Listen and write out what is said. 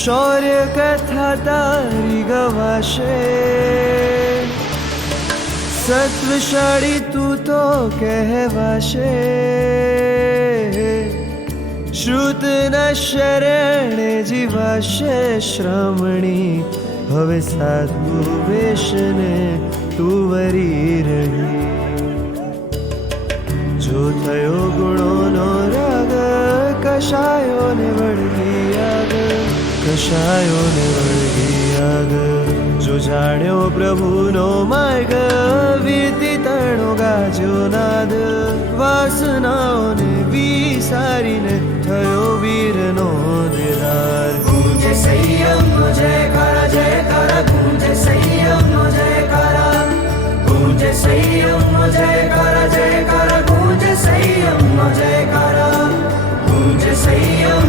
શૌર્ય કથા તારી ગવાશે, સત્વશાળી તું તો કહેવાશે. શ્રુતના શરણે જીવાશે શ્રમણી, હવે સાધુ વેશને તું વરી રહી. જો થયો ગુણોનો રાગ, કશાયોને વળગી આગ, કશાયોને વળગી આગ. જો જાણ્યો પ્રભુનો માર્ગ, વીતી તણો ગાજ્યો નાદ. વાસનાઓને વિસારીને થયો વીરનો દીદાર. ગૂંજે સંયમનો જયકારા જયકારા, ગૂંજે સંયમનો જયકારા, ગૂંજે સંયમનો જયકારા જયકારા, ગૂંજે સંયમનો જયકારા, ગૂંજે સંયમ